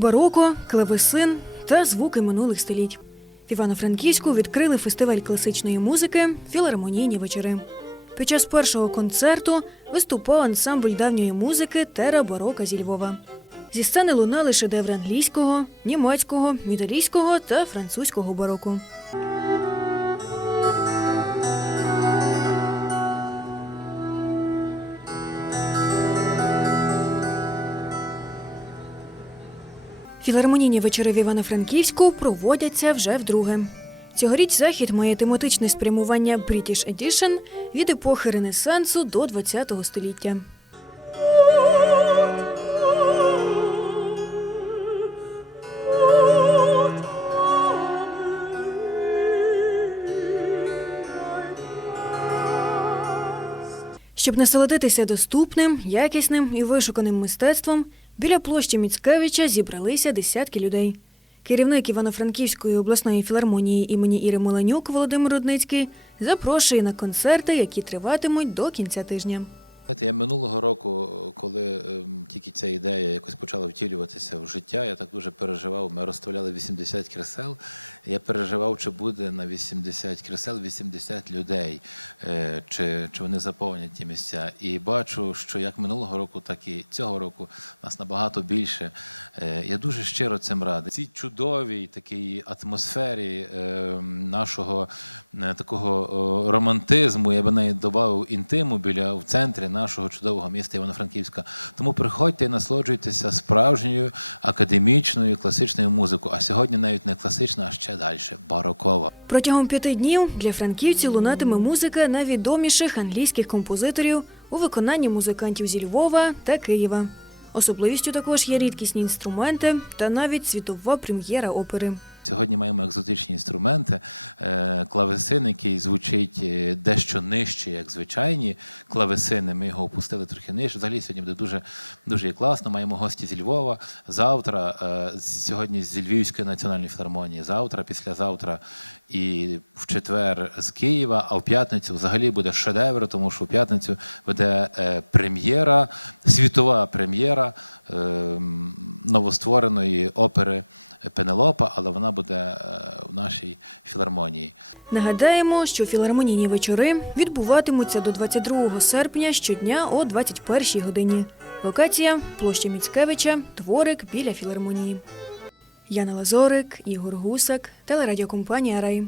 бароко, клавесин та звуки минулих століть. В Івано-Франківську відкрили фестиваль класичної музики Філармонійні вечори. Під час першого концерту виступав ансамбль давньої музики Тера Барока зі Львова. Зі сцени лунали шедеври англійського, німецького, італійського та французького бароку. Філармонійні вечори в Івано-Франківську проводяться вже вдруге. Цьогоріч захід має тематичне спрямування British Edition від епохи Ренесансу до ХХ століття. Щоб насолодитися доступним, якісним і вишуканим мистецтвом, біля площі Міцкевича зібралися десятки людей. Керівник Івано-Франківської обласної філармонії імені Іри Меланюк Володимир Рудницький запрошує на концерти, які триватимуть до кінця тижня. Знаєте, я минулого року, коли ем, тільки ця ідея якось почала втілюватися в життя, я так дуже переживав. Ми розставляли 80 кресел. Я переживав, чи буде на 80 кресел 80 людей, е, чи, чи вони заповнять ті місця. І бачу, що як минулого року, так і цього року нас набагато більше. Е, Я дуже щиро цим радий. Цій чудовій такій атмосфері е, нашого е, такого романтизму, я би навіть додав інтиму біля в центрі нашого чудового міста Івано-Франківська. Тому приходьте і насолоджуйтеся справжньою академічною класичною музикою. А сьогодні навіть не класична, а ще далі барокова. Протягом п'яти днів для франківців лунатиме музика найвідоміших англійських композиторів у виконанні музикантів зі Львова та Києва. Особливістю також є рідкісні інструменти та навіть світова прем'єра опери. Сьогодні маємо екзотичні інструменти. Е, Клавесин, який звучить е, дещо нижче, як звичайні клавесини. Ми його опустили трохи нижче. Взагалі сьогодні буде дуже дуже класно. Маємо гості зі Львова. Завтра, е, сьогодні з Львівської національної філармонії. Завтра, післязавтра і в четвер з Києва. А в п'ятницю взагалі буде шедевр, тому що в п'ятницю буде е, прем'єра, світова прем'єра е, м, новоствореної опери. Пенелопа, але вона буде е, в нашій філармонії. Нагадаємо, що філармонійні вечори відбуватимуться до 22 серпня щодня о 21 годині. Локація площа Міцкевича, дворик біля філармонії. Яна Лазорик, Ігор Гусак, телерадіокомпанія Рай.